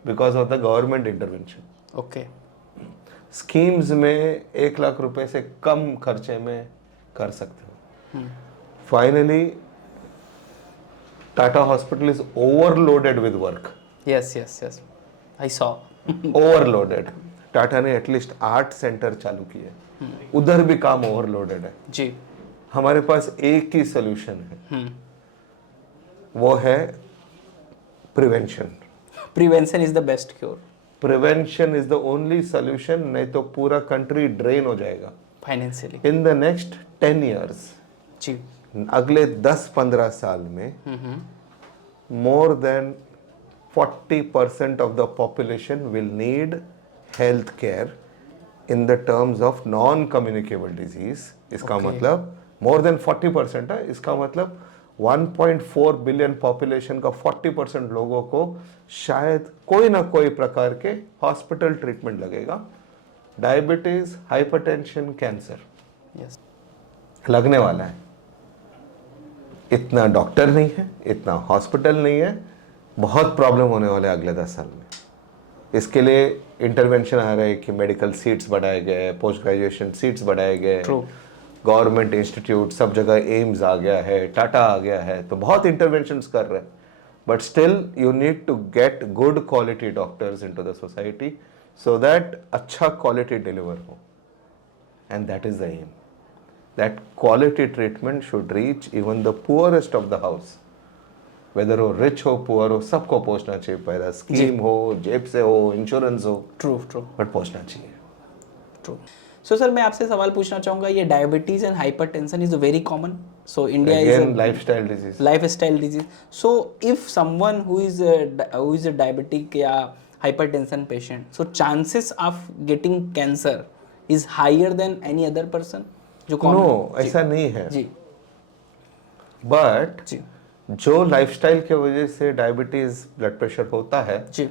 because of the government intervention. Okay schemes में 1 लाख रुपए से कम खर्चे में कर सकते हो। Finally Tata hospital is overloaded with work, yes yes yes I saw overloaded. Tata ने at least 8 centre चालू किए, उधर भी काम ओवरलोडेड है। जी हमारे पास एक ही सोल्यूशन है, वो है prevention. Prevention is the best cure. Prevention is the only solution, नहीं तो पूरा कंट्री ड्रेन हो जाएगा financially in the next 10 years। जी अगले 10-15 साल में more than 40% of the population will need health care in the terms of non communicable disease. इसका Okay. मतलब मोर देन 40% है। इसका मतलब 1.4 बिलियन पॉपुलेशन का 40% लोगों को शायद कोई ना कोई प्रकार के हॉस्पिटल ट्रीटमेंट लगेगा। डायबिटीज, हाइपरटेंशन, कैंसर यस लगने वाला है। इतना डॉक्टर नहीं है, इतना हॉस्पिटल नहीं है, बहुत प्रॉब्लम होने वाले हैं अगले 10 साल में। इसके लिए इंटरवेंशन आ रहा है कि मेडिकल सीट्स बढ़ाए गए, पोस्ट ग्रेजुएशन सीट्स बढ़ाए गए, True. गवर्नमेंट इंस्टीट्यूट सब जगह एम्स आ गया है, टाटा आ गया है, तो बहुत इंटरवेंशंस कर रहे हैं। But still you need to get good quality doctors into the society so that अच्छा क्वालिटी डिलीवर हो, and that is the aim. That quality treatment should reach even the poorest of the house, whether हो rich हो poor हो, सबको पहुंचना चाहिए। पहला scheme हो, जेब से हो, इंश्योरेंस हो, ट्रू ट्रू बट पहुंचना चाहिए। ट्रू। सो सर मैं आपसे सवाल पूछना चाहूँगा, ये diabetes and hypertension is very common, so India is Again, lifestyle disease. lifestyle disease. So if someone who is a diabetic या hypertension patient, so chances of getting cancer is higher than any other person जो common no, ऐसा नहीं है। जी but जी जो lifestyle के वजह से diabetes, blood pressure होता है, जी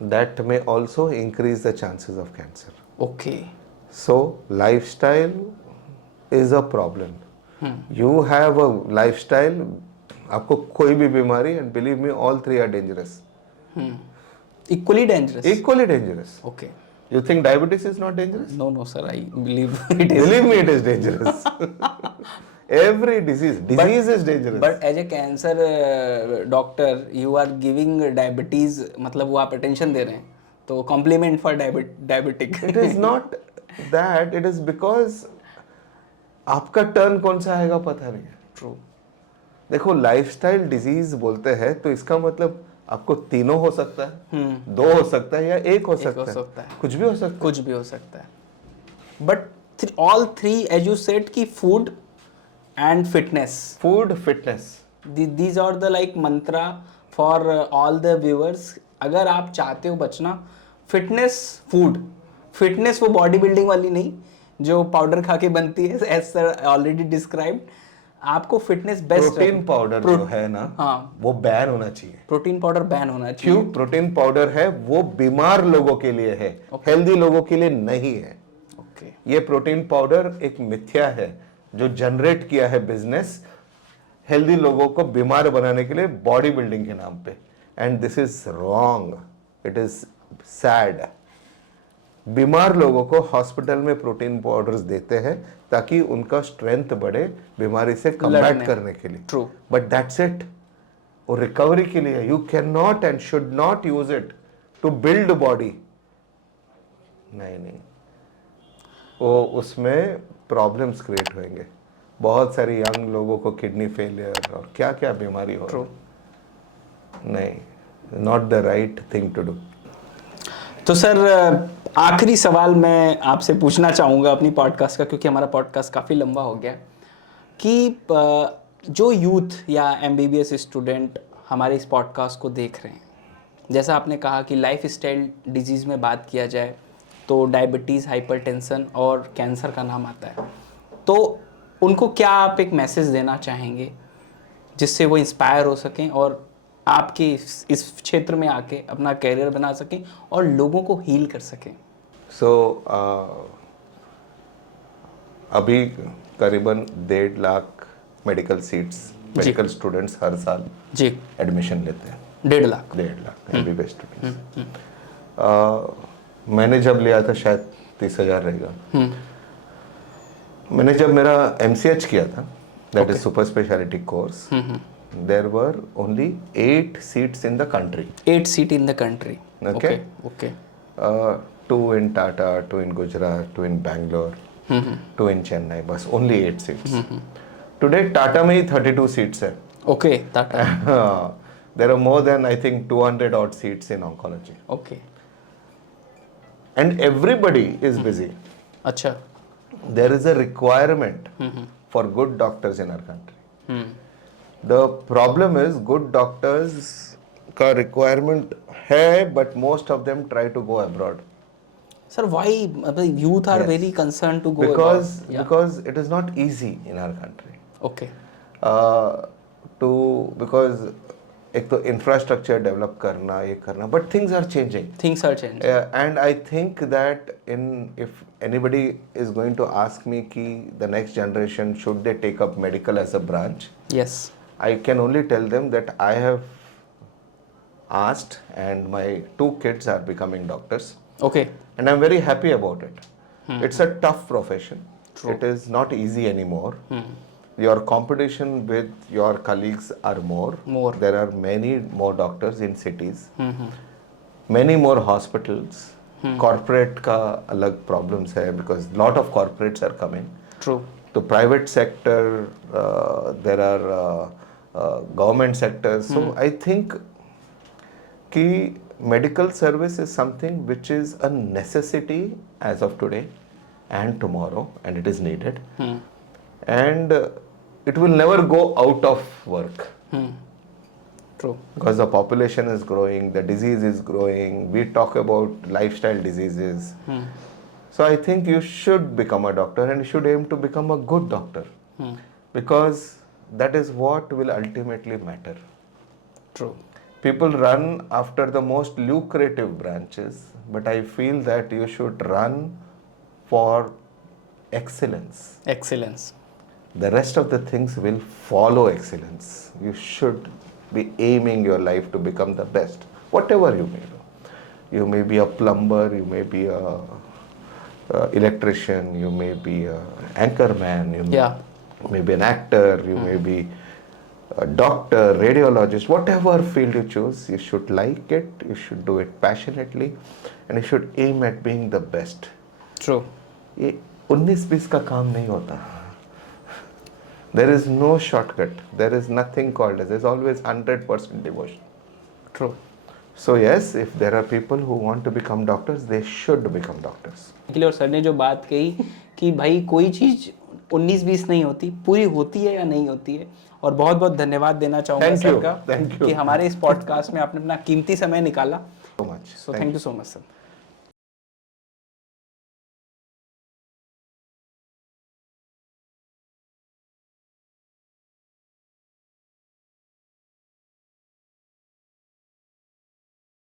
दैट में also increase the chances of cancer. Okay so lifestyle is a problem. You have a lifestyle, आपको कोई भी बीमारी, and believe me all 3 are dangerous, equally dangerous equally dangerous. Okay You think diabetes is not dangerous? No no sir I believe it is Believe me, it is dangerous. Every disease is dangerous. But as a cancer doctor you are giving diabetes, मतलब वो आप attention दे रहे हैं, तो complement for diabetic. It is not that, it is because आपका turn कौन सा आएगा पता नहीं है। ट्रू देखो, लाइफस्टाइल डिजीज बोलते हैं तो इसका मतलब आपको तीनों हो सकता है, 2 हो सकता है, या 1 हो सकता है, कुछ भी हो सकता है। कुछ भी हो सकता है। But all 3 as you said की food and fitness, food, fitness, these are the like mantra for all the viewers. अगर आप चाहते हो बचना, फिटनेस, फूड, फिटनेस वो बॉडी बिल्डिंग वाली नहीं जो पाउडर खा के बनती है, एज सर ऑलरेडी डिस्क्राइब्ड। आपको फिटनेस बेस्ट, प्रोटीन पाउडर जो है ना, हाँ, वो बैन होना चाहिए। प्रोटीन पाउडर बैन होना चाहिए। क्यों? प्रोटीन पाउडर है वो बीमार लोगों के लिए है, हेल्दी लोगों के लिए नहीं है। ओके ये प्रोटीन पाउडर एक मिथ्या है जो जनरेट किया है बिजनेस हेल्दी लोगों को बीमार बनाने के लिए, बॉडी बिल्डिंग के नाम पे, and this is wrong, it is sad. बीमार लोगों को हॉस्पिटल में प्रोटीन पाउडर्स देते हैं ताकि उनका स्ट्रेंथ बढ़े बीमारी से कम्बैट करने के लिए। ट्रू। बट दैट्स इट, वो रिकवरी के लिए। You can not and should not use it to build body. नहीं, वो उसमें प्रॉब्लम्स क्रिएट होंगे। बहुत सारी यंग लोगों को किडनी फेलियर और क्या क्या बीमारी हो रही है। नहीं, not the right thing to do. तो सर आखिरी सवाल मैं आपसे पूछना चाहूँगा अपनी पॉडकास्ट का, क्योंकि हमारा पॉडकास्ट काफ़ी लंबा हो गया, कि जो यूथ या एमबीबीएस स्टूडेंट हमारे इस पॉडकास्ट को देख रहे हैं, जैसा आपने कहा कि लाइफ स्टाइल डिजीज़ में बात किया जाए तो डायबिटीज़, हाइपरटेंशन और कैंसर का नाम आता है, तो उनको क्या आप एक मैसेज देना चाहेंगे जिससे वो इंस्पायर हो सकें और आपके इस क्षेत्र में आके अपना कैरियर बना सकें और लोगों को हील कर सकें? सो अभी करीबन 1.5 lakh medical seats, medical students हर साल जी एडमिशन लेते हैं। 1.5 लाख 1.5 लाख MBBS स्टूडेंट्स। मैंने जब लिया था शायद 30,000 रहेगा। मैंने जब मेरा MCH किया था, that is super speciality course, there were only 8 seats in the country. 8 seat in the country. Okay. Okay 2 in Tata, 2 in Gujarat, 2 in Bangalore, 2 in Chennai, बस only 8 seats. Today टाटा में ही 32 seats है. Okay Tata There are more than I think 200 odd seats in oncology. Okay And everybody is busy. अच्छा There is a requirement for good doctors in our country. The problem is good doctors का requirement है, but most of them try to go abroad. Sir why मतलब youth are Yes. Very concern to go Because it is not easy in our country. Okay Because एक तो infrastructure develop करना, ये करना, but things are changing. Things are change And I think that if anybody is going to ask me कि the next generation should they take up medical as a branch, yes I can only tell them that I have asked and my 2 kids are becoming doctors okay and I'm very happy about it. It's a tough profession. It is not easy anymore. Your competition with your colleagues are more. There are many more doctors in cities. Many more hospitals. Corporate का अलग problems है because lot of corporates are coming. True The private sector, there are government sectors. So I think कि medical service is something which is a necessity as of today and tomorrow, and it is needed. And it will never go out of work true because the population is growing, the disease is growing. We talk about lifestyle diseases. So I think you should become a doctor and you should aim to become a good doctor because that is what will ultimately matter. True People run after the most lucrative branches, but I feel that you should run for excellence. Excellence The rest of the things will follow excellence. You should be aiming your life to become the best, whatever you may do. You may be a plumber, you may be a electrician, you may be a anchor man, you may be an actor, you may be a doctor, radiologist, whatever field you choose, you should like it, you should do it passionately, and you should aim at being the best. True ये 19-20 का काम नहीं होता. There is no shortcut. There is nothing called as. There's always 100% devotion. True So yes, if there are people who want to become doctors, they should become doctors. और sir ने जो बात कही कि भाई कोई चीज़ 19-20 नहीं होती, पूरी होती है या नहीं होती है। और बहुत बहुत धन्यवाद देना चाहूँगा Thank सर you. का Thank you. कि हमारे इस पॉडकास्ट में आपने अपना कीमती समय निकाला। So much. So thank you so much sir.